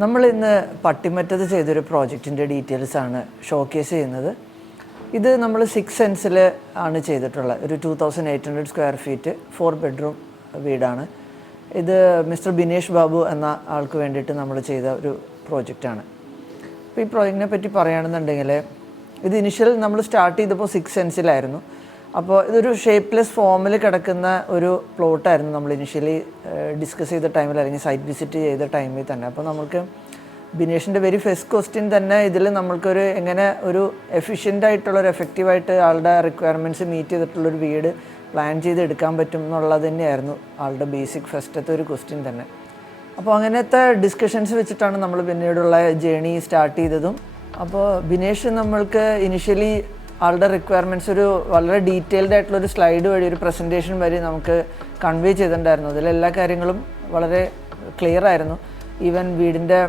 നമ്മൾ ഇന്ന് പട്ടിമറ്റത്ത് ചെയ്തൊരു പ്രോജക്റ്റിൻ്റെ ഡീറ്റെയിൽസാണ് ഷോക്കേസ് ചെയ്യുന്നത്. ഇത് നമ്മൾ 6 സെൻസിൽ ആണ് ചെയ്തിട്ടുള്ളത്. ഒരു 2800 സ്ക്വയർ ഫീറ്റ് 4 ബെഡ്റൂം വീടാണ് ഇത്. മിസ്റ്റർ ബിനേഷ് ബാബു എന്ന ആൾക്ക് വേണ്ടിയിട്ട് നമ്മൾ ചെയ്ത ഒരു പ്രോജക്റ്റാണ്. അപ്പോൾ ഈ പ്രോജക്റ്റിനെ പറ്റി പറയുകയാണെന്നുണ്ടെങ്കിൽ, ഇത് ഇനിഷ്യൽ നമ്മൾ സ്റ്റാർട്ട് ചെയ്തപ്പോൾ 6 സെൻസിലായിരുന്നു. അപ്പോൾ ഇതൊരു ഷേപ്പ്ലെസ് ഫോമിൽ കിടക്കുന്ന ഒരു പ്ലോട്ടായിരുന്നു നമ്മൾ ഇനിഷ്യലി ഡിസ്കസ് ചെയ്ത ടൈമിൽ, അല്ലെങ്കിൽ സൈറ്റ് വിസിറ്റ് ചെയ്ത ടൈമിൽ തന്നെ. അപ്പോൾ നമുക്ക് ബിനേഷിൻ്റെ വെരി ഫസ്റ്റ് ക്വസ്റ്റ്യൻ തന്നെ ഇതിൽ നമ്മൾക്കൊരു എങ്ങനെ ഒരു എഫിഷ്യൻ്റായിട്ടുള്ളൊരു എഫക്റ്റീവായിട്ട് ആളുടെ റിക്വയർമെൻറ്റ്സ് മീറ്റ് ചെയ്തിട്ടുള്ളൊരു വീട് പ്ലാൻ ചെയ്ത് എടുക്കാൻ പറ്റും എന്നുള്ളത് തന്നെയായിരുന്നു ആളുടെ ബേസിക് ഫസ്റ്റത്തെ ഒരു ക്വസ്റ്റ്യൻ തന്നെ. അപ്പോൾ അങ്ങനത്തെ ഡിസ്കഷൻസ് വെച്ചിട്ടാണ് നമ്മൾ പിന്നീടുള്ള ജേണി സ്റ്റാർട്ട് ചെയ്തതും. അപ്പോൾ ബിനേഷ് നമ്മൾക്ക് ഇനിഷ്യലി ആളുടെ റിക്വയർമെൻറ്റ്സ് ഒരു വളരെ ഡീറ്റെയിൽഡ് ആയിട്ടുള്ളൊരു സ്ലൈഡ് വഴി, ഒരു പ്രസൻറ്റേഷൻ വഴി നമുക്ക് കൺവേ ചെയ്തിട്ടുണ്ടായിരുന്നു. അതിലെല്ലാ കാര്യങ്ങളും വളരെ ക്ലിയർ ആയിരുന്നു. ഈവൻ വീടിൻ്റെ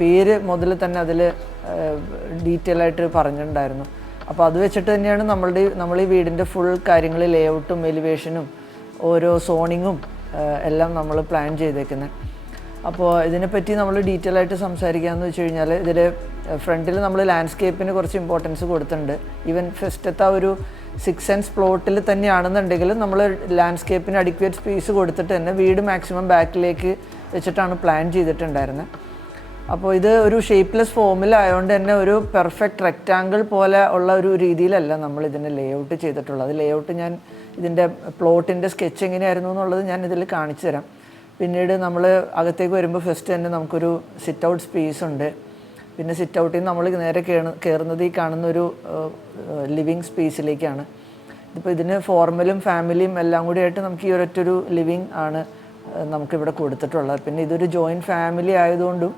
പേര് മുതൽ തന്നെ അതിൽ ഡീറ്റെയിൽ ആയിട്ട് പറഞ്ഞിട്ടുണ്ടായിരുന്നു. അപ്പോൾ അത് വെച്ചിട്ട് തന്നെയാണ് നമ്മൾ ഈ വീടിൻ്റെ ഫുൾ കാര്യങ്ങൾ, ലേഔട്ടും എലിവേഷനും ഓരോ സോണിങ്ങും എല്ലാം നമ്മൾ പ്ലാൻ ചെയ്തേക്കുന്നത്. അപ്പോൾ ഇതിനെപ്പറ്റി നമ്മൾ ഡീറ്റെയിൽ ആയിട്ട് സംസാരിക്കാമെന്ന് വെച്ച് കഴിഞ്ഞാൽ, ഇതിൽ ഫ്രണ്ടിൽ നമ്മൾ ലാൻഡ്സ്കേപ്പിന് കുറച്ച് ഇമ്പോർട്ടൻസ് കൊടുത്തിട്ടുണ്ട്. ഈവൻ ഫസ്റ്റത്തെ ഒരു 6 സെൻസ് പ്ലോട്ടിൽ തന്നെയാണെന്നുണ്ടെങ്കിലും നമ്മൾ ലാൻഡ്സ്കേപ്പിന് അഡിക്വേറ്റ് സ്പേസ് കൊടുത്തിട്ട് തന്നെ വീട് മാക്സിമം ബാക്കിലേക്ക് വെച്ചിട്ടാണ് പ്ലാൻ ചെയ്തിട്ടുണ്ടായിരുന്നത്. അപ്പോൾ ഇത് ഒരു ഷേപ്പ്ലെസ് ഫോമിലായതുകൊണ്ട് തന്നെ ഒരു പെർഫെക്റ്റ് റെക്റ്റാങ്കിൾ പോലെ ഉള്ള ഒരു രീതിയിലല്ല നമ്മൾ ഇതിൻ്റെ ലേഔട്ട് ചെയ്തിട്ടുള്ളത്. ലേഔട്ട് ഞാൻ ഇതിൻ്റെ പ്ലോട്ടിൻ്റെ സ്കെച്ച് എങ്ങനെയായിരുന്നു എന്നുള്ളത് ഞാൻ ഇതിൽ കാണിച്ചു തരാം. പിന്നീട് നമ്മൾ അകത്തേക്ക് വരുമ്പോൾ ഫസ്റ്റ് തന്നെ നമുക്കൊരു സിറ്റ് ഔട്ട് സ്പേസ് ഉണ്ട്. പിന്നെ സിറ്റ് ഔട്ടിൽ നിന്ന് നമ്മൾ നേരെ കയറുന്നത് ഈ കാണുന്ന ഒരു ലിവിങ് സ്പേസിലേക്കാണ്. ഇതിപ്പോൾ ഇതിന് ഫോർമലും ഫാമിലിയും എല്ലാം കൂടി ആയിട്ട് നമുക്ക് ഈ ഒരൊറ്റൊരു ലിവിങ് ആണ് നമുക്കിവിടെ കൊടുത്തിട്ടുള്ളത്. പിന്നെ ഇതൊരു ജോയിൻറ്റ് ഫാമിലി ആയതുകൊണ്ടും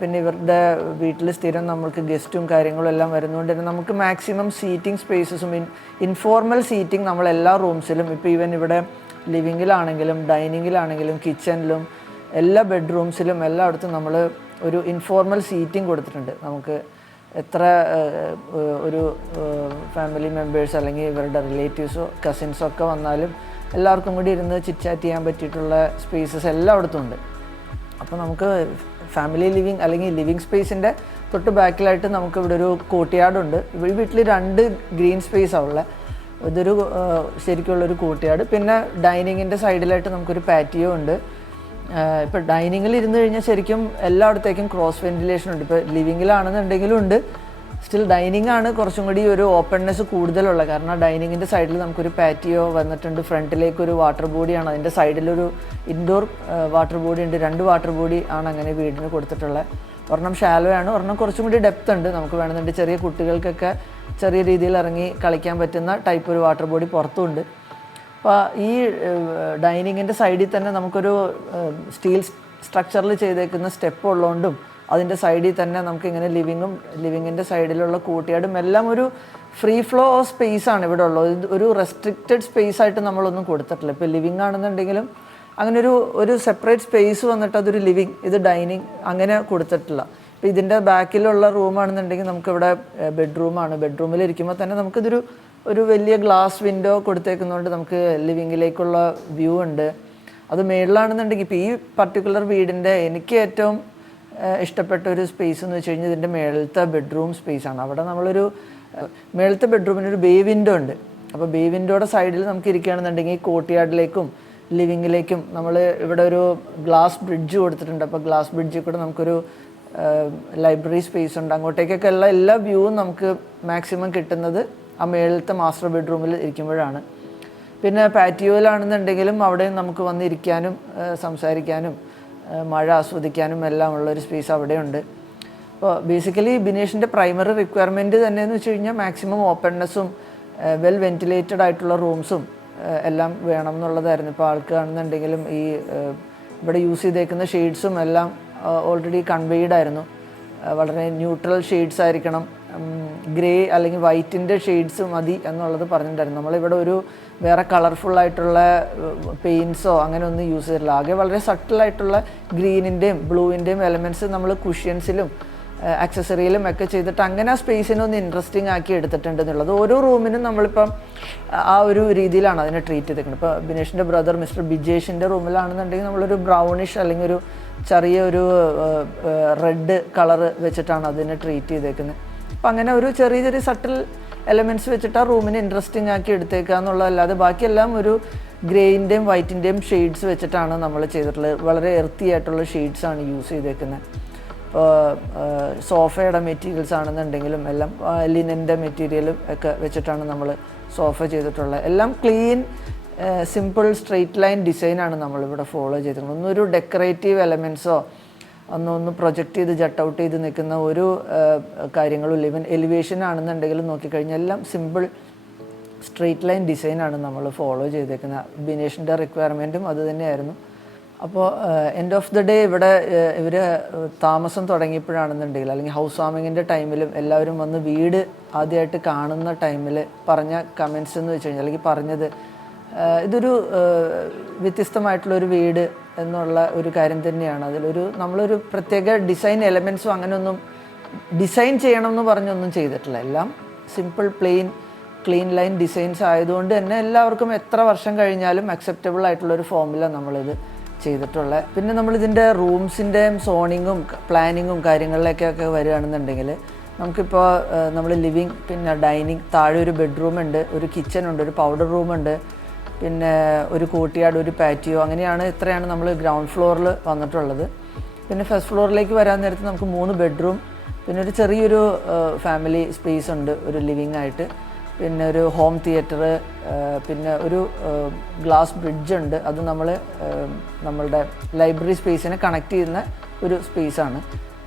പിന്നെ ഇവരുടെ വീട്ടിൽ സ്ഥിരം നമ്മൾക്ക് ഗസ്റ്റും കാര്യങ്ങളും എല്ലാം വരുന്നതുകൊണ്ട് തന്നെ നമുക്ക് മാക്സിമം സീറ്റിംഗ് സ്പേസസും ഇൻഫോർമൽ സീറ്റിംഗ് നമ്മൾ എല്ലാ റൂംസിലും, ഇപ്പോൾ ഈവൻ ഇവിടെ ലിവിങ്ങിലാണെങ്കിലും ഡൈനിങ്ങിലാണെങ്കിലും കിച്ചണിലും എല്ലാ ബെഡ്റൂംസിലും എല്ലായിടത്തും നമ്മൾ ഒരു ഇൻഫോർമൽ സീറ്റിംഗ് കൊടുത്തിട്ടുണ്ട്. നമുക്ക് എത്ര ഒരു ഫാമിലി മെമ്പേഴ്സ് അല്ലെങ്കിൽ ഇവരുടെ റിലേറ്റീവ്സോ കസിൻസോ ഒക്കെ വന്നാലും എല്ലാവർക്കും കൂടി ഇരുന്ന് ചിറ്റ്ചാറ്റ് ചെയ്യാൻ പറ്റിയിട്ടുള്ള സ്പേസസ് എല്ലായിടത്തും ഉണ്ട്. അപ്പോൾ നമുക്ക് ഫാമിലി ലിവിങ് അല്ലെങ്കിൽ ലിവിങ് സ്പേസിൻ്റെ തൊട്ട് ബാക്കിലായിട്ട് നമുക്ക് ഇവിടെ ഒരു കോർട്ട്യാർഡുണ്ട്. ഈ വീട്ടിൽ 2 ഗ്രീൻ സ്പേസാണ് ഉള്ളത്. ഇതൊരു ശരിക്കുള്ളൊരു കോർട്ട്യാർഡ്. പിന്നെ ഡൈനിങ്ങിൻ്റെ സൈഡിലായിട്ട് നമുക്കൊരു പാറ്റിയോ ഉണ്ട്. ഇപ്പോൾ ഡൈനിങ്ങിൽ ഇരുന്ന് കഴിഞ്ഞാൽ ശരിക്കും എല്ലായിടത്തേക്കും ക്രോസ് വെൻറ്റിലേഷൻ ഉണ്ട്. ഇപ്പോൾ ലിവിങ്ങിലാണെന്നുണ്ടെങ്കിലും ഉണ്ട്. സ്റ്റിൽ ഡൈനിങ് ആണ് കുറച്ചും കൂടി ഒരു ഓപ്പൺനെസ് കൂടുതലുള്ള. കാരണം ഡൈനിങ്ങിൻ്റെ സൈഡിൽ നമുക്കൊരു പാറ്റിയോ വന്നിട്ടുണ്ട്. ഫ്രണ്ടിലേക്കൊരു വാട്ടർ ബോഡിയാണ്, അതിൻ്റെ സൈഡിലൊരു ഇൻഡോർ വാട്ടർ ബോഡി ഉണ്ട്. 2 വാട്ടർ ബോഡി ആണ് അങ്ങനെ വീടിന് കൊടുത്തിട്ടുള്ളത്. ഒരെണ്ണം ഷാലോ ആണ്, ഒരെണ്ണം കുറച്ചും കൂടി ഡെപ്ത് ഉണ്ട്. നമുക്ക് വേണമെന്നുണ്ട് ചെറിയ കുട്ടികൾക്കൊക്കെ ചെറിയ രീതിയിൽ ഇറങ്ങി കളിക്കാൻ പറ്റുന്ന ടൈപ്പ് ഒരു വാട്ടർ ബോഡി പുറത്തുമുണ്ട്. അപ്പോൾ ഈ ഡൈനിങ്ങിൻ്റെ സൈഡിൽ തന്നെ നമുക്കൊരു സ്റ്റീൽ സ്ട്രക്ചറിൽ ചെയ്തേക്കുന്ന സ്റ്റെപ്പ് ഉള്ളതുകൊണ്ടും അതിൻ്റെ സൈഡിൽ തന്നെ നമുക്കിങ്ങനെ ലിവിങ്ങിൻ്റെ സൈഡിലുള്ള കോർട്ട്യാർഡും എല്ലാം ഒരു ഫ്രീ ഫ്ലോ ഓഫ് സ്പേസാണ് ഇവിടെ ഉള്ളത്. ഒരു റെസ്ട്രിക്റ്റഡ് സ്പേസ് ആയിട്ട് നമ്മളൊന്നും കൊടുത്തിട്ടില്ല. ഇപ്പോൾ ലിവിങ് ആണെന്നുണ്ടെങ്കിലും അങ്ങനെ ഒരു സെപ്പറേറ്റ് സ്പേസ് വന്നിട്ട് അതൊരു ലിവിങ്, ഇത് ഡൈനിങ് അങ്ങനെ കൊടുത്തിട്ടില്ല. ഇപ്പോൾ ഇതിൻ്റെ ബാക്കിലുള്ള റൂമാണെന്നുണ്ടെങ്കിൽ നമുക്കിവിടെ ബെഡ്റൂമാണ്. ബെഡ്റൂമിലിരിക്കുമ്പോൾ തന്നെ നമുക്കിതൊരു വലിയ ഗ്ലാസ് വിൻഡോ കൊടുത്തേക്കുന്നതുകൊണ്ട് നമുക്ക് ലിവിങ്ങിലേക്കുള്ള വ്യൂ ഉണ്ട്. അത് മേളിലാണെന്നുണ്ടെങ്കിൽ ഇപ്പോൾ ഈ പർട്ടിക്കുലർ വീടിൻ്റെ എനിക്ക് ഏറ്റവും ഇഷ്ടപ്പെട്ട ഒരു സ്പേസ് എന്ന് വെച്ച് കഴിഞ്ഞാൽ ഇതിൻ്റെ മേളത്തെ ബെഡ്റൂം സ്പേസാണ്. അവിടെ നമ്മളൊരു മേളത്തെ ബെഡ്റൂമിനൊരു ബേ വിൻഡോ ഉണ്ട്. അപ്പോൾ ബേ വിൻഡോയുടെ സൈഡിൽ നമുക്ക് ഇരിക്കുകയാണെന്നുണ്ടെങ്കിൽ കോർട്ട്യാർഡിലേക്കും ലിവിങ്ങിലേക്കും നമ്മൾ ഇവിടെ ഒരു ഗ്ലാസ് ബ്രിഡ്ജ് കൊടുത്തിട്ടുണ്ട്. അപ്പോൾ ഗ്ലാസ് ബ്രിഡ്ജിൽ കൂടെ നമുക്കൊരു ലൈബ്രറി സ്പേസ് ഉണ്ട്. അങ്ങോട്ടേക്കൊക്കെ എല്ലാ വ്യൂവും നമുക്ക് മാക്സിമം കിട്ടുന്നത് ആ മേളത്തെ മാസ്റ്റർ ബെഡ്റൂമിൽ ഇരിക്കുമ്പോഴാണ്. പിന്നെ പാറ്റിയോയിലാണെന്നുണ്ടെങ്കിലും അവിടെ നമുക്ക് വന്നിരിക്കാനും സംസാരിക്കാനും മഴ ആസ്വദിക്കാനും എല്ലാം ഉള്ളൊരു സ്പേസ് അവിടെയുണ്ട്. അപ്പോൾ ബേസിക്കലി ബിനേഷിൻ്റെ പ്രൈമറി റിക്വയർമെൻറ്റ് തന്നെയെന്ന് വെച്ച് കഴിഞ്ഞാൽ മാക്സിമം ഓപ്പൺനെസ്സും വെൽ വെൻറ്റിലേറ്റഡ് ആയിട്ടുള്ള റൂംസും എല്ലാം വേണം എന്നുള്ളതായിരുന്നു. ഇപ്പോൾ ആൾക്ക് കാണുന്നുണ്ടെങ്കിലും ഈ ഇവിടെ യൂസ് ചെയ്തേക്കുന്ന ഷെയ്ഡ്സും എല്ലാം ഓൾറെഡി കൺവെയ്ഡ് ആയിരുന്നു. വളരെ ന്യൂട്രൽ ഷെയ്ഡ്സ് ആയിരിക്കണം, ഗ്രേ അല്ലെങ്കിൽ വൈറ്റിൻ്റെ ഷെയ്ഡ്സ് മതി എന്നുള്ളത് പറഞ്ഞിട്ടുണ്ടായിരുന്നു. നമ്മളിവിടെ വേറെ കളർഫുള്ളായിട്ടുള്ള പെയിൻസോ അങ്ങനെ ഒന്നും യൂസ് ചെയ്തിട്ടില്ല. ആകെ വളരെ സട്ടിലായിട്ടുള്ള ഗ്രീനിൻ്റെയും ബ്ലൂവിൻ്റെയും എലമെൻറ്റ്സ് നമ്മൾ കുഷ്യൻസിലും ആക്സസറിയിലും ഒക്കെ ചെയ്തിട്ട് അങ്ങനെ ആ സ്പേസിനെ ഒന്ന് ഇൻട്രസ്റ്റിംഗ് ആക്കി എടുത്തിട്ടുണ്ട് എന്നുള്ളത്. ഓരോ റൂമിനും നമ്മളിപ്പം ആ ഒരു രീതിയിലാണ് അതിനെ ട്രീറ്റ് ചെയ്തിരിക്കുന്നത്. ഇപ്പോൾ ബിനേഷിൻ്റെ ബ്രദർ മിസ്റ്റർ ബിജേഷിൻ്റെ റൂമിലാണെന്നുണ്ടെങ്കിൽ നമ്മളൊരു ബ്രൗണിഷ് അല്ലെങ്കിൽ ഒരു ചെറിയൊരു റെഡ് കളറ് വെച്ചിട്ടാണ് അതിനെ ട്രീറ്റ് ചെയ്തേക്കുന്നത്. അപ്പം അങ്ങനെ ഒരു ചെറിയ ചെറിയ സട്ടിൽ എലമെൻറ്റ്സ് വെച്ചിട്ട് ആ റൂമിനെ ഇൻട്രസ്റ്റിംഗ് ആക്കി എടുത്തേക്കുക എന്നുള്ളതല്ലാതെ ബാക്കിയെല്ലാം ഒരു ഗ്രേയിൻ്റെയും വൈറ്റിൻ്റെയും ഷെയ്ഡ്സ് വെച്ചിട്ടാണ് നമ്മൾ ചെയ്തിട്ടുള്ളത്. വളരെ എർത്തി ആയിട്ടുള്ള ഷെയ്ഡ്സാണ് യൂസ് ചെയ്തേക്കുന്നത്. ഇപ്പോൾ സോഫയുടെ മെറ്റീരിയൽസ് ആണെന്നുണ്ടെങ്കിലും എല്ലാം ലിനൻ്റെ മെറ്റീരിയലും ഒക്കെ വെച്ചിട്ടാണ് നമ്മൾ സോഫ ചെയ്തിട്ടുള്ളത്. എല്ലാം ക്ലീൻ സിമ്പിൾ സ്ട്രെയിറ്റ് ലൈൻ ഡിസൈനാണ് നമ്മളിവിടെ ഫോളോ ചെയ്തിട്ടുള്ളത്. ഒന്നൊരു ഡെക്കറേറ്റീവ് എലമെൻറ്റ്സോ ഒന്ന് പ്രൊജക്റ്റ് ചെയ്ത് ജട്ട് ഔട്ട് ചെയ്ത് നിൽക്കുന്ന ഒരു കാര്യങ്ങളും ഇല്ല. ഈവൻ എലിവേഷൻ ആണെന്നുണ്ടെങ്കിലും നോക്കിക്കഴിഞ്ഞാൽ എല്ലാം സിമ്പിൾ സ്ട്രെയിറ്റ് ലൈൻ ഡിസൈനാണ് നമ്മൾ ഫോളോ ചെയ്തേക്കുന്നത്. ബിനേഷിൻ്റെ റിക്വയർമെൻറ്റും അത് തന്നെയായിരുന്നു. അപ്പോൾ എൻഡ് ഓഫ് ദി ഡേ ഇവിടെ ഇവർ താമസം തുടങ്ങിയപ്പോഴാണെന്നുണ്ടെങ്കിൽ അല്ലെങ്കിൽ ഹൗസ് വാമിങ്ങിൻ്റെ ടൈമിലും എല്ലാവരും വന്ന് വീട് ആദ്യമായിട്ട് കാണുന്ന ടൈമിൽ പറഞ്ഞ കമൻസ് എന്ന് വെച്ച് കഴിഞ്ഞാൽ അല്ലെങ്കിൽ പറഞ്ഞത് ഇതൊരു വ്യത്യസ്തമായിട്ടുള്ളൊരു വീട് എന്നുള്ള ഒരു കാര്യം തന്നെയാണ്. അതിലൊരു നമ്മളൊരു പ്രത്യേക ഡിസൈൻ എലമെൻറ്റ്സും അങ്ങനെയൊന്നും ഡിസൈൻ ചെയ്യണമെന്ന് പറഞ്ഞൊന്നും ചെയ്തിട്ടില്ല. എല്ലാം സിമ്പിൾ ക്ലീൻ ലൈൻ ഡിസൈൻസ് ആയതുകൊണ്ട് തന്നെ എല്ലാവർക്കും എത്ര വർഷം കഴിഞ്ഞാലും അക്സെപ്റ്റബിൾ ആയിട്ടുള്ളൊരു ഫോമിലാണ് നമ്മളിത് ചെയ്തിട്ടുള്ളത്. പിന്നെ നമ്മളിതിൻ്റെ റൂംസിൻ്റെയും സോണിങ്ങും പ്ലാനിങ്ങും കാര്യങ്ങളിലേക്കൊക്കെ വരികയാണെന്നുണ്ടെങ്കിൽ നമുക്കിപ്പോൾ നമ്മൾ ലിവിങ്, പിന്നെ ഡൈനിങ്, താഴെ ഒരു ബെഡ്റൂം ഉണ്ട്, ഒരു കിച്ചൺ ഉണ്ട്, ഒരു പൗഡർ റൂമുണ്ട്, പിന്നെ ഒരു കോർട്ട്യാർഡ്, ഒരു പാറ്റിയോ, അങ്ങനെയാണ് ഇത്രയാണ് നമ്മൾ ഗ്രൗണ്ട് ഫ്ലോറിൽ വന്നിട്ടുള്ളത്. പിന്നെ ഫസ്റ്റ് ഫ്ലോറിലേക്ക് വരാൻ നേരത്ത് നമുക്ക് 3 ബെഡ്റൂം, പിന്നെ ഒരു ചെറിയൊരു ഫാമിലി സ്പേസ് ഉണ്ട് ഒരു ലിവിങ് ആയിട്ട്, പിന്നെ ഒരു ഹോം തിയേറ്റർ, പിന്നെ ഒരു ഗ്ലാസ് ബ്രിഡ്ജ് ഉണ്ട്. അത് നമ്മളുടെ ലൈബ്രറി സ്പേസിനെ കണക്ട് ചെയ്യുന്ന ഒരു സ്പേസാണ്.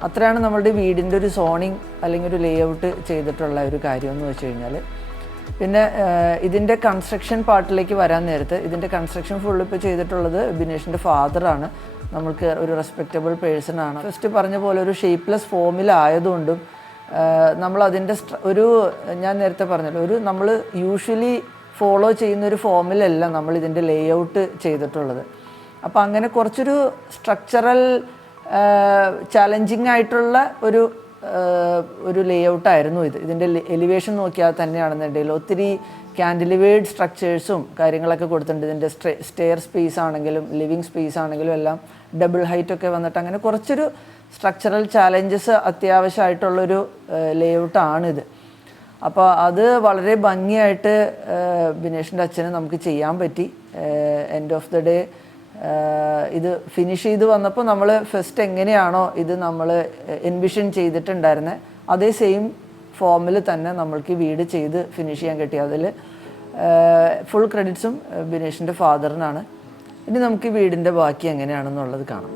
അത്രയാണ് നമ്മളുടെ വീടിൻ്റെ ഒരു സോണിങ് അല്ലെങ്കിൽ ഒരു ലേ ഔട്ട് ചെയ്തിട്ടുള്ള ഒരു കാര്യം എന്ന് വെച്ച് കഴിഞ്ഞാൽ. പിന്നെ ഇതിൻ്റെ കൺസ്ട്രക്ഷൻ പാർട്ടിലേക്ക് വരാൻ നേരത്ത് ഇതിൻ്റെ കൺസ്ട്രക്ഷൻ ഫുള്ള് ഇപ്പോൾ ചെയ്തിട്ടുള്ളത് ബിനേഷിൻ്റെ ഫാദറാണ്. നമുക്ക് ഒരു റെസ്പെക്റ്റബിൾ പേഴ്സണാണ്. ഫസ്റ്റ് പറഞ്ഞ പോലെ ഒരു ഷേപ്പ്ലെസ് ഫോമിലായതുകൊണ്ടും നമ്മളതിൻ്റെ ഞാൻ നേരത്തെ പറഞ്ഞല്ലോ, നമ്മൾ യൂഷ്വലി ഫോളോ ചെയ്യുന്നൊരു ഫോമിലല്ല നമ്മളിതിൻ്റെ ലേ ഔട്ട് ചെയ്തിട്ടുള്ളത്. അപ്പോൾ അങ്ങനെ കുറച്ചൊരു സ്ട്രക്ചറൽ ചാലഞ്ചിങ് ആയിട്ടുള്ള ഒരു ലേ ഔട്ടായിരുന്നു ഇത്. ഇതിൻ്റെ എലിവേഷൻ നോക്കിയാൽ തന്നെയാണെന്നുണ്ടെങ്കിൽ ഒത്തിരി ക്യാൻഡിലിവേർഡ് സ്ട്രക്ചേഴ്സും കാര്യങ്ങളൊക്കെ കൊടുത്തിട്ടുണ്ട്. ഇതിൻ്റെ സ്റ്റെയർ സ്പേസ് ആണെങ്കിലും ലിവിങ് സ്പേസ് ആണെങ്കിലും എല്ലാം ഡബിൾ ഹൈറ്റൊക്കെ വന്നിട്ട് അങ്ങനെ കുറച്ചൊരു സ്ട്രക്ചറൽ ചാലഞ്ചസ് അത്യാവശ്യമായിട്ടുള്ളൊരു ലേ ഔട്ടാണിത്. അപ്പോൾ അത് വളരെ ഭംഗിയായിട്ട് ബിനേഷിൻ്റെ അച്ഛന് നമുക്ക് ചെയ്യാൻ പറ്റി. എൻഡ് ഓഫ് ദി ഡേ ഇത് ഫിനിഷ് ചെയ്ത് വന്നപ്പോൾ നമ്മൾ ഫസ്റ്റ് എങ്ങനെയാണോ ഇത് നമ്മൾ എൻവിഷൻ ചെയ്തിട്ടുണ്ടായിരുന്നത് അതേ സെയിം ഫോമിൽ തന്നെ നമ്മൾക്ക് വീട് ചെയ്ത് ഫിനിഷ് ചെയ്യാൻ കിട്ടി. അതിൽ ഫുൾ ക്രെഡിറ്റ്സും ബിനേഷിൻ്റെ ഫാദറിനാണ്. ഇനി നമുക്ക് ഈ വീടിൻ്റെ ബാക്കി എങ്ങനെയാണെന്നുള്ളത് കാണാം.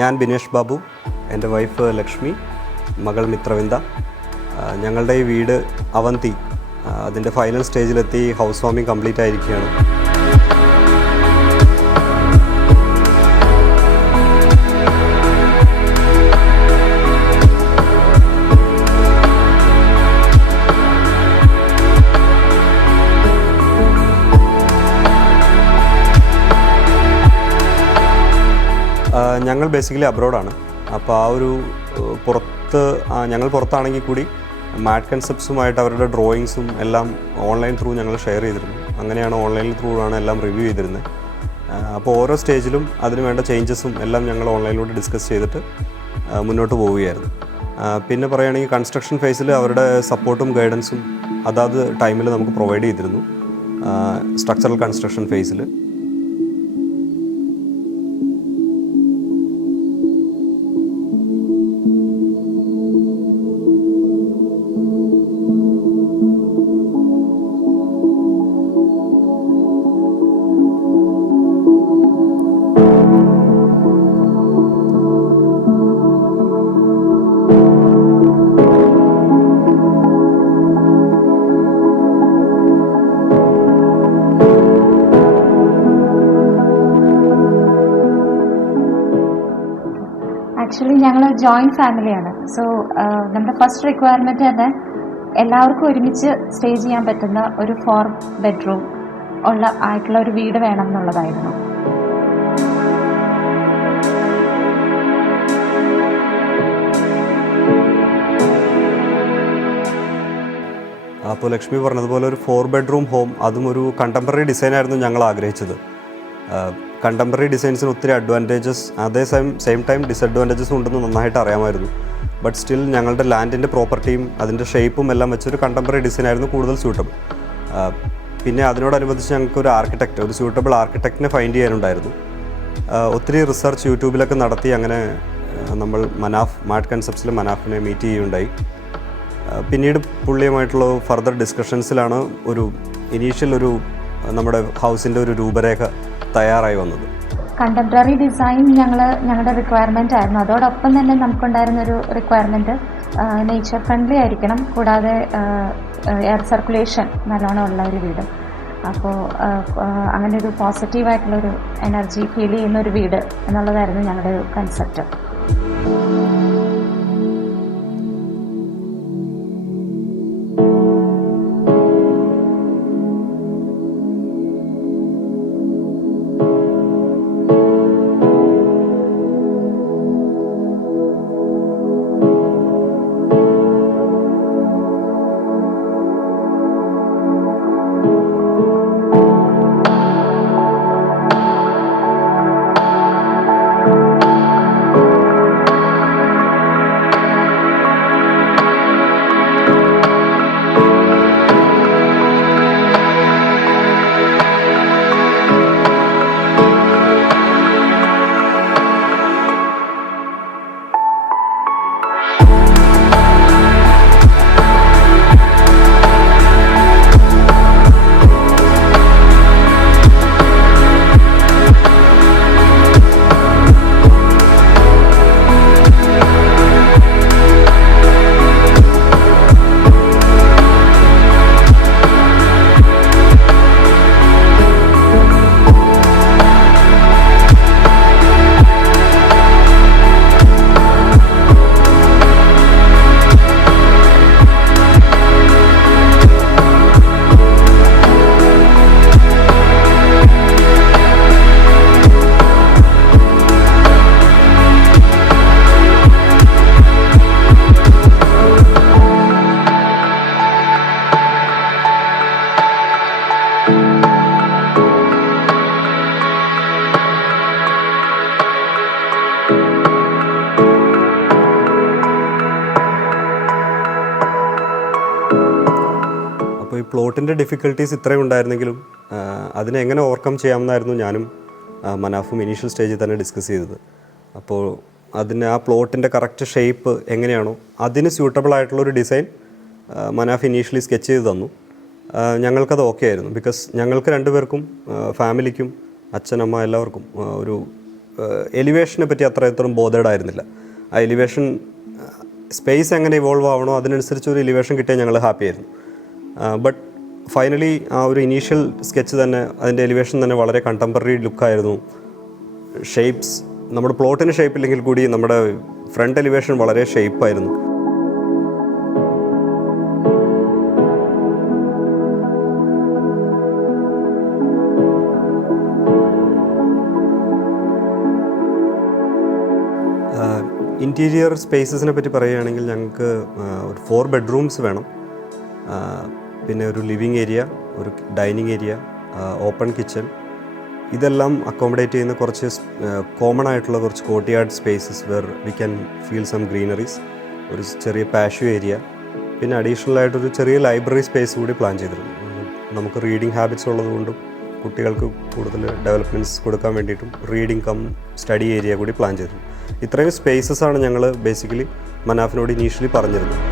ഞാൻ ബിനേഷ് ബാബു, എൻ്റെ വൈഫ് ലക്ഷ്മി, മകൾ മിത്രവിന്ദ. ഞങ്ങളുടെ ഈ വീട് അവന്തി അതിൻ്റെ ഫൈനൽ സ്റ്റേജിലെത്തി. ഹൗസ് വാമിംഗ് കംപ്ലീറ്റ് ആയിരിക്കുകയാണ്. ഞങ്ങൾ ബേസിക്കലി അബ്രോഡാണ്. അപ്പോൾ ആ ഒരു ഞങ്ങൾ പുറത്താണെങ്കിൽ കൂടി മാറ്റ് കൺസെപ്റ്റ്സുമായിട്ട് അവരുടെ ഡ്രോയിങ്സും എല്ലാം ഓൺലൈൻ ത്രൂ ഞങ്ങൾ ഷെയർ ചെയ്തിരുന്നു. അങ്ങനെയാണ് ഓൺലൈൻ ത്രൂ ആണ് എല്ലാം റിവ്യൂ ചെയ്തിരുന്നത്. അപ്പോൾ ഓരോ സ്റ്റേജിലും അതിന് വേണ്ട ചേഞ്ചസും എല്ലാം ഞങ്ങൾ ഓൺലൈനിലൂടെ ഡിസ്കസ് ചെയ്തിട്ട് മുന്നോട്ട് പോവുകയായിരുന്നു. പിന്നെ പറയുകയാണെങ്കിൽ കൺസ്ട്രക്ഷൻ ഫേസിൽ അവരുടെ സപ്പോർട്ടും ഗൈഡൻസും അതാത് ടൈമിൽ നമുക്ക് പ്രൊവൈഡ് ചെയ്തിരുന്നു. സ്ട്രക്ചറൽ കൺസ്ട്രക്ഷൻ ഫേസിൽ ആക്ച്വലി ഞങ്ങൾ ജോയിൻറ്റ് ഫാമിലിയാണ്. സോ നമ്മുടെ ഫസ്റ്റ് റിക്വയർമെൻറ്റ് തന്നെ എല്ലാവർക്കും ഒരുമിച്ച് സ്റ്റേ ചെയ്യാൻ പറ്റുന്ന ഒരു 4 ബെഡ്റൂം ആയിട്ടുള്ള ഒരു വീട് വേണം എന്നുള്ളതായിരുന്നു. അപ്പോൾ ലക്ഷ്മി പറഞ്ഞതുപോലെ ഒരു 4 ബെഡ്റൂം ഹോം, അതും ഒരു കണ്ടംപററി ഡിസൈനായിരുന്നു ഞങ്ങൾ ആഗ്രഹിച്ചത്. കണ്ടംപററി ഡിസൈൻസിന് ഒത്തിരി അഡ്വാൻറ്റേജസ്, അതേ സെയിം ടൈം ഡിസഡ്വാൻറ്റേജസും ഉണ്ടെന്ന് നന്നായിട്ട് അറിയാമായിരുന്നു. ബട്ട് സ്റ്റിൽ ഞങ്ങളുടെ ലാൻഡിൻ്റെ പ്രോപ്പർട്ടിയും അതിൻ്റെ ഷേപ്പും എല്ലാം വെച്ചൊരു കണ്ടംപററി ഡിസൈനായിരുന്നു കൂടുതൽ സ്യൂട്ടബിൾ. പിന്നെ അതിനോടനുബന്ധിച്ച് ഞങ്ങൾക്ക് ഒരു സ്യൂട്ടബിൾ ആർക്കിടെക്റ്റിനെ ഫൈൻഡ് ചെയ്യാനുണ്ടായിരുന്നു. ഒത്തിരി റിസർച്ച് യൂട്യൂബിലൊക്കെ നടത്തി അങ്ങനെ നമ്മൾ മാറ്റ് കൺസെപ്റ്റ്സിൽ മനാഫിനെ മീറ്റ് ചെയ്യുകയുണ്ടായി. പിന്നീട് പുള്ളിയുമായിട്ടുള്ള ഫർദർ ഡിസ്കഷൻസിലാണ് ഇനീഷ്യൽ നമ്മുടെ ഹൗസിൻ്റെ ഒരു രൂപരേഖ തയ്യാറായി വന്നത്. കണ്ടംപററി ഡിസൈൻ ഞങ്ങളുടെ റിക്വയർമെൻ്റ് ആയിരുന്നു. അതോടൊപ്പം തന്നെ നമുക്കുണ്ടായിരുന്ന ഒരു റിക്വയർമെൻറ്റ് നേച്ചർ ഫ്രണ്ട്ലി ആയിരിക്കണം, കൂടാതെ എയർ സർക്കുലേഷൻ നല്ലോണം ഉള്ള ഒരു വീട്. അപ്പോൾ അങ്ങനെ ഒരു പോസിറ്റീവായിട്ടുള്ളൊരു എനർജി ഫീൽ ചെയ്യുന്ന ഒരു വീട് എന്നുള്ളതായിരുന്നു ഞങ്ങളുടെ ഒരു കൺസെപ്റ്റ്. അപ്പോൾ ഈ പ്ലോട്ടിൻ്റെ ഡിഫിക്കൽട്ടീസ് ഇത്രയും ഉണ്ടായിരുന്നെങ്കിലും അതിനെ എങ്ങനെ ഓവർകം ചെയ്യാമെന്നായിരുന്നു ഞാനും മനാഫും ഇനീഷ്യൽ സ്റ്റേജിൽ തന്നെ ഡിസ്കസ് ചെയ്തത്. അപ്പോൾ ആ പ്ലോട്ടിൻ്റെ കറക്റ്റ് ഷേപ്പ് എങ്ങനെയാണോ അതിന് സ്യൂട്ടബിൾ ആയിട്ടുള്ളൊരു ഡിസൈൻ മനാഫ് ഇനീഷ്യലി സ്കെച്ച് ചെയ്ത് തന്നു. ഞങ്ങൾക്കത് ഓക്കെ ആയിരുന്നു. ബിക്കോസ് ഞങ്ങൾക്ക് രണ്ടുപേർക്കും ഫാമിലിക്കും അച്ഛനമ്മ എല്ലാവർക്കും ഒരു എലിവേഷനെ പറ്റി അത്രയും ബോധേഡായിരുന്നില്ല. ആ എലിവേഷൻ സ്പേസ് എങ്ങനെ ഇവോൾവ് ആവണോ അതിനനുസരിച്ച് ഒരു എലിവേഷൻ കിട്ടിയാൽ ഞങ്ങൾ ഹാപ്പി ആയിരുന്നു. ബട്ട് ഫൈനലി ആ ഒരു ഇനീഷ്യൽ സ്കെച്ച് തന്നെ അതിൻ്റെ എലിവേഷൻ തന്നെ വളരെ കണ്ടംപററി ലുക്കായിരുന്നു. ഷേപ്സ് നമ്മുടെ പ്ലോട്ടിന് ഷേപ്പില്ലെങ്കിൽ കൂടി നമ്മുടെ ഫ്രണ്ട് എലിവേഷൻ വളരെ ഷേപ്പായിരുന്നു. ഇൻറ്റീരിയർ സ്പേസസിനെ പറ്റി പറയുകയാണെങ്കിൽ ഞങ്ങൾക്ക് ഒരു 4 ബെഡ്റൂംസ് വേണം. പിന്നെ ഒരു ലിവിങ് ഏരിയ, ഒരു ഡൈനിങ് ഏരിയ, ഓപ്പൺ കിച്ചൺ, ഇതെല്ലാം അക്കോമഡേറ്റ് ചെയ്യുന്ന കുറച്ച് കോമൺ ആയിട്ടുള്ള കുറച്ച് courtyard spaces where we can feel some greeneries, ഒരു ചെറിയ പാഷ്യോ ഏരിയ, പിന്നെ അഡീഷണൽ ആയിട്ടൊരു ചെറിയ ലൈബ്രറി സ്പേസ് കൂടി പ്ലാൻ ചെയ്തിരുന്നു. നമുക്ക് റീഡിങ് ഹാബിറ്റ്സ് ഉള്ളതുകൊണ്ടും കുട്ടികൾക്ക് കൂടുതൽ ഡെവലപ്മെൻറ്റ്സ് കൊടുക്കാൻ വേണ്ടിയിട്ടും റീഡിങ് കം സ്റ്റഡി ഏരിയ കൂടി പ്ലാൻ ചെയ്തിരുന്നു. ഇത്രയും സ്പേസസ് ആണ് ഞങ്ങൾ ബേസിക്കലി മനാഫിനോട് ഇനീഷ്യലി പറഞ്ഞിരുന്നത്.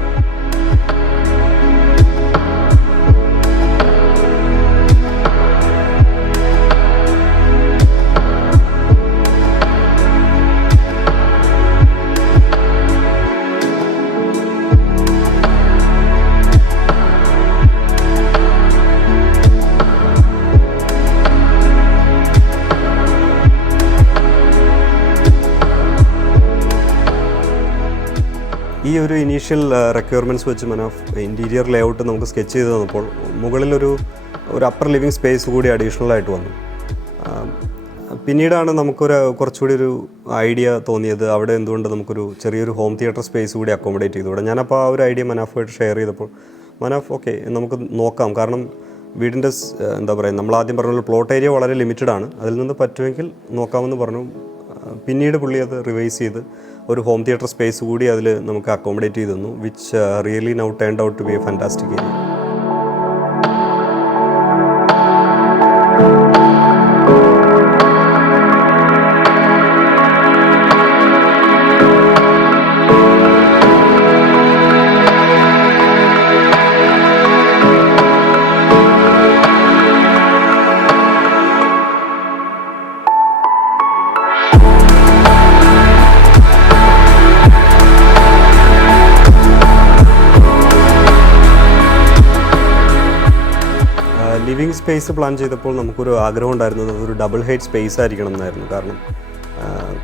ഈ ഒരു ഇനീഷ്യൽ റിക്വയർമെൻറ്റ്സ് വെച്ച് മനാഫ് ഇൻറ്റീരിയർ ലേഔട്ട് നമുക്ക് സ്കെച്ച് ചെയ്ത് തന്നപ്പോൾ മുകളിലൊരു അപ്പർ ലിവിങ് സ്പേസ് കൂടി അഡീഷണൽ ആയിട്ട് വന്നു. പിന്നീടാണ് കുറച്ചുകൂടി ഒരു ഐഡിയ തോന്നിയത്, അവിടെ എന്തുകൊണ്ട് നമുക്കൊരു ചെറിയൊരു ഹോം തിയേറ്റർ സ്പേസ് കൂടി അക്കോമഡേറ്റ് ചെയ്തുകൂടെ. ഞാനപ്പോൾ ആ ഒരു ഐഡിയ മനാഫുമായിട്ട് ഷെയർ ചെയ്തപ്പോൾ മനാഫ് ഓക്കെ നമുക്ക് നോക്കാം, കാരണം വീടിൻ്റെ എന്താ പറയുക, നമ്മൾ ആദ്യം പറഞ്ഞ പ്ലോട്ട് ഏരിയ വളരെ ലിമിറ്റഡ് ആണ്, അതിൽ നിന്ന് പറ്റുമെങ്കിൽ നോക്കാമെന്ന് പറഞ്ഞു. പിന്നീട് പുള്ളി അത് റിവൈസ് ചെയ്ത് ഒരു ഹോം തിയേറ്റർ സ്പേസ് കൂടി അതിൽ നമുക്ക് അക്കോമഡേറ്റ് ചെയ്ത് തന്നു, which really now turned out to be a fantastic area. Living space plan ചെയ്തപ്പോൾ നമുക്കൊരു ആഗ്രഹം ഉണ്ടായിരുന്നത് അതൊരു ഡബിൾ ഹൈറ്റ് സ്പേസ് ആയിരിക്കണം എന്നായിരുന്നു. കാരണം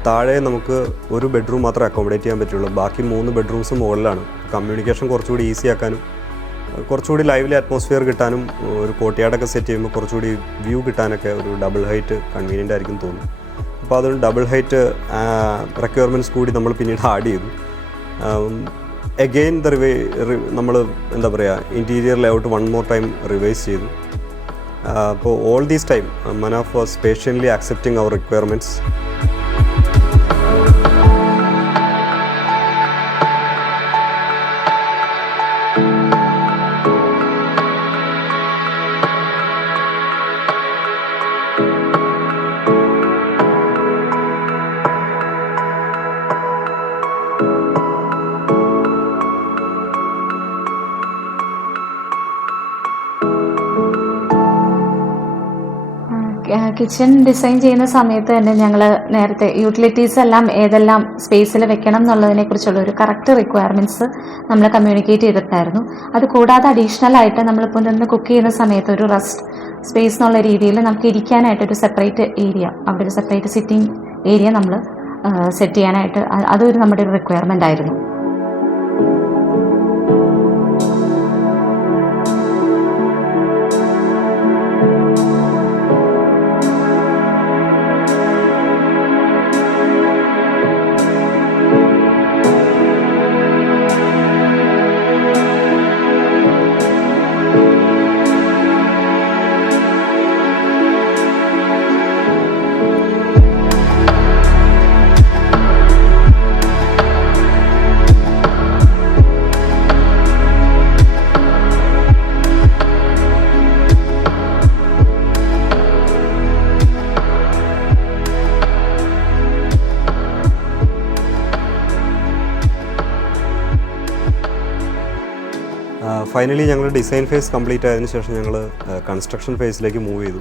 താഴെ നമുക്ക് ഒരു ബെഡ്റൂം മാത്രമേ അക്കോമഡേറ്റ് ചെയ്യാൻ പറ്റുള്ളൂ, ബാക്കി 3 ബെഡ്റൂംസ് മുകളിലാണ്. കമ്മ്യൂണിക്കേഷൻ കുറച്ചുകൂടി ഈസി ആക്കാനും കുറച്ചുകൂടി ലൈവ്ലി അറ്റ്മോസ്ഫിയർ കിട്ടാനും ഒരു കോർട്ട്യാർഡൊക്കെ സെറ്റ് ചെയ്യുമ്പോൾ കുറച്ചുകൂടി വ്യൂ കിട്ടാനൊക്കെ ഒരു ഡബിൾ ഹൈറ്റ് കൺവീനിയൻ്റ് ആയിരിക്കും തോന്നുന്നു. അപ്പോൾ അതൊരു ഡബിൾ ഹൈറ്റ് റിക്വയർമെൻറ്റ്സ് കൂടി നമ്മൾ പിന്നീട് ആഡ് ചെയ്തു. അഗെയിൻ നമ്മൾ എന്താ പറയുക, interior layout 1 more time revise ചെയ്തു. അപ്പോൾ all these time Manaf was patiently accepting our requirements. Kitchen design ചെയ്യുന്ന സമയത്ത് തന്നെ ഞങ്ങൾ നേരത്തെ യൂട്ടിലിറ്റീസ് എല്ലാം ഏതെല്ലാം സ്പേസിൽ വെക്കണം എന്നുള്ളതിനെ കുറിച്ചുള്ള ഒരു കറക്റ്റ് റിക്വയർമെൻറ്റ്സ് നമ്മൾ കമ്മ്യൂണിക്കേറ്റ് ചെയ്തിട്ടുണ്ടായിരുന്നു. അത് കൂടാതെ അഡീഷണൽ ആയിട്ട് നമ്മളിപ്പോൾ നിന്ന് കുക്ക് ചെയ്യുന്ന സമയത്ത് ഒരു റെസ്റ്റ് സ്പേസ് എന്നുള്ള രീതിയിൽ നമുക്ക് ഇരിക്കാനായിട്ടൊരു സെപ്പറേറ്റ് ഏരിയ, അവിടെ ഒരു സെപ്പറേറ്റ് സിറ്റിംഗ് ഏരിയ നമ്മൾ സെറ്റ് ചെയ്യാനായിട്ട് അതൊരു നമ്മുടെ ഒരു റിക്വയർമെൻ്റ് ആയിരുന്നു. ഫൈനലി ഞങ്ങൾ ഡിസൈൻ ഫേസ് കംപ്ലീറ്റ് ആയതിനു ശേഷം ഞങ്ങൾ കൺസ്ട്രക്ഷൻ ഫേസിലേക്ക് മൂവ് ചെയ്തു.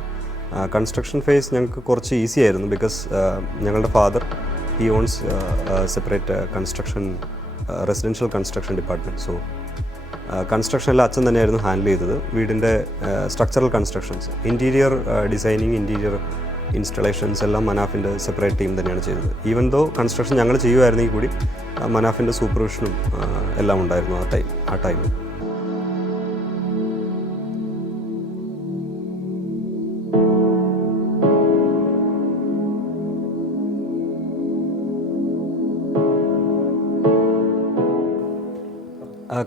കൺസ്ട്രക്ഷൻ ഫേസ് ഞങ്ങൾക്ക് കുറച്ച് ഈസി ആയിരുന്നു ബിക്കോസ് ഞങ്ങളുടെ father he owns separate construction residential construction department. So കൺസ്ട്രക്ഷനെല്ലാം അച്ഛൻ തന്നെയായിരുന്നു ഹാൻഡിൽ ചെയ്തത്. വീടിൻ്റെ structural constructions, interior designing, interior installations എല്ലാം മനാഫിൻ്റെ സെപ്പറേറ്റ് ടീം തന്നെയാണ് ചെയ്തത്. ഈവൻ ദോ കൺസ്ട്രക്ഷൻ ഞങ്ങൾ ചെയ്യുമായിരുന്നെങ്കിൽ കൂടി മനാഫിൻ്റെ സൂപ്പർവിഷനും എല്ലാം ഉണ്ടായിരുന്നു ആ ടൈമിൽ.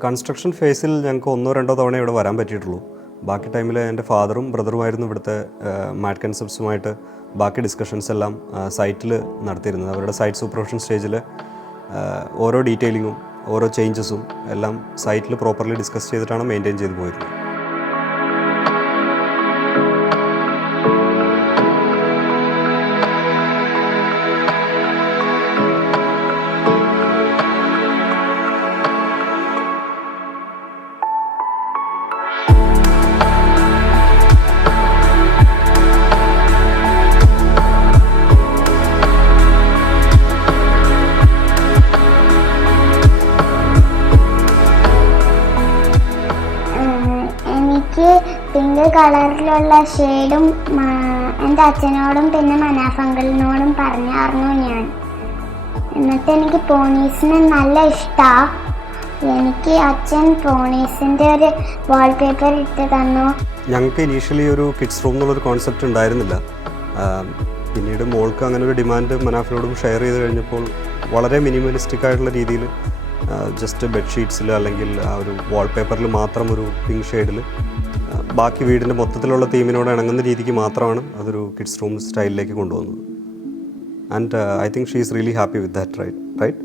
കൺസ്ട്രക്ഷൻ ഫേസിൽ ഞങ്ങൾക്ക് 1-2 തവണ ഇവിടെ വരാൻ പറ്റിയിട്ടുള്ളൂ. ബാക്കി ടൈമിൽ എൻ്റെ ഫാദറും ബ്രദറുമായിരുന്നു ഇവിടുത്തെ മാറ്റ് കൺസെപ്റ്റ്സുമായിട്ട് ബാക്കി ഡിസ്കഷൻസ് എല്ലാം സൈറ്റിൽ നടത്തിയിരുന്നത്. അവരുടെ സൈറ്റ് സൂപ്പർവിഷൻ സ്റ്റേജിൽ ഓരോ ഡീറ്റെയിലിങ്ങും ഓരോ ചേഞ്ചസും എല്ലാം സൈറ്റിൽ പ്രോപ്പർലി ഡിസ്കസ് ചെയ്തിട്ടാണ് മെയിൻറ്റെയിൻ ചെയ്ത് പോയിരുന്നത്. പിങ്ക് കളറിലുള്ള ഷെയ്ഡും എൻ്റെ അച്ഛനോടും പിന്നെ മനാഫ് അങ്കിളിനോടും പറഞ്ഞായിരുന്നു ഞാൻ. എന്നിട്ട് എനിക്ക് പോണീസിന് നല്ല ഇഷ്ടമാണ്. എനിക്ക് അച്ഛൻ പോണീസിൻ്റെ ഒരു വാൾപേപ്പർ ഇട്ട് തന്നു. ഞങ്ങൾക്ക് ഇനീഷ്യലി ഒരു കിഡ്സ് റൂം എന്നുള്ളൊരു കോൺസെപ്റ്റ് ഉണ്ടായിരുന്നില്ല. പിന്നീട് മോൾക്ക് അങ്ങനെ ഒരു ഡിമാൻഡ് മനാഫിനോടും ഷെയർ ചെയ്ത് കഴിഞ്ഞപ്പോൾ വളരെ മിനിമലിസ്റ്റിക് ആയിട്ടുള്ള രീതിയിൽ ജസ്റ്റ് ബെഡ്ഷീറ്റ്സിൽ അല്ലെങ്കിൽ ആ ഒരു വാൾപേപ്പറിൽ മാത്രം ഒരു പിങ്ക് ഷെയ്ഡിൽ ബാക്കി വീടിൻ്റെ മൊത്തത്തിലുള്ള തീമിനോട് ഇണങ്ങുന്ന രീതിക്ക് മാത്രമാണ് അതൊരു കിഡ്സ് റൂം സ്റ്റൈലിലേക്ക് കൊണ്ടുവന്നത്. And I think she is really happy with that, right?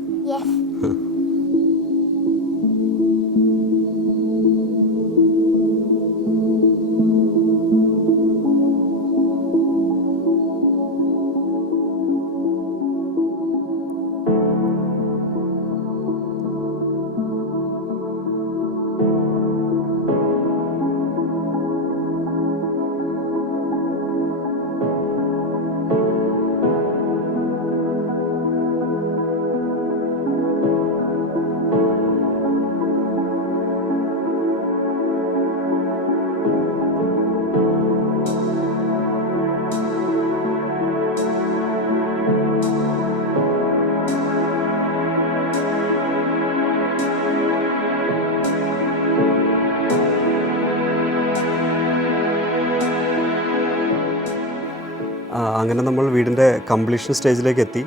അങ്ങനെ നമ്മൾ വീടിൻ്റെ കംപ്ലീഷൻ സ്റ്റേജിലേക്ക് എത്തി.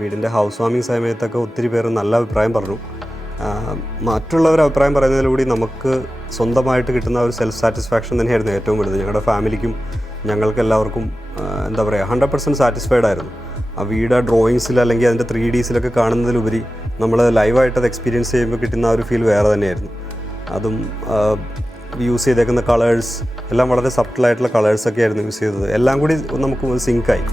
വീടിൻ്റെ ഹൗസ് വാമിങ് സമയത്തൊക്കെ ഒത്തിരി പേര് നല്ല അഭിപ്രായം പറഞ്ഞു. മറ്റുള്ളവർ അഭിപ്രായം പറയുന്നതിലൂടെ നമുക്ക് സ്വന്തമായിട്ട് കിട്ടുന്ന ഒരു സെൽഫ് സാറ്റിസ്ഫാക്ഷൻ തന്നെയായിരുന്നു ഏറ്റവും വലുത്. ഞങ്ങളുടെ ഫാമിലിക്കും ഞങ്ങൾക്ക് എല്ലാവർക്കും എന്താ പറയുക 100% സാറ്റിസ്ഫൈഡ് ആയിരുന്നു. ആ വീട് ആ ഡ്രോയിങ്സിൽ അല്ലെങ്കിൽ അതിൻ്റെ 3Dsയിലൊക്കെ കാണുന്നതിലുപരി നമ്മൾ ലൈവായിട്ട് അത് എക്സ്പീരിയൻസ് ചെയ്യുമ്പോൾ കിട്ടുന്ന ആ ഒരു ഫീൽ വേറെ തന്നെയായിരുന്നു. അതും യൂസ് ചെയ്തേക്കുന്ന കളേഴ്സ് എല്ലാം വളരെ സബ്റ്റിലായിട്ടുള്ള കളേഴ്സൊക്കെ ആയിരുന്നു യൂസ് ചെയ്തത്. എല്ലാം കൂടി നമുക്ക് സിങ്കായി.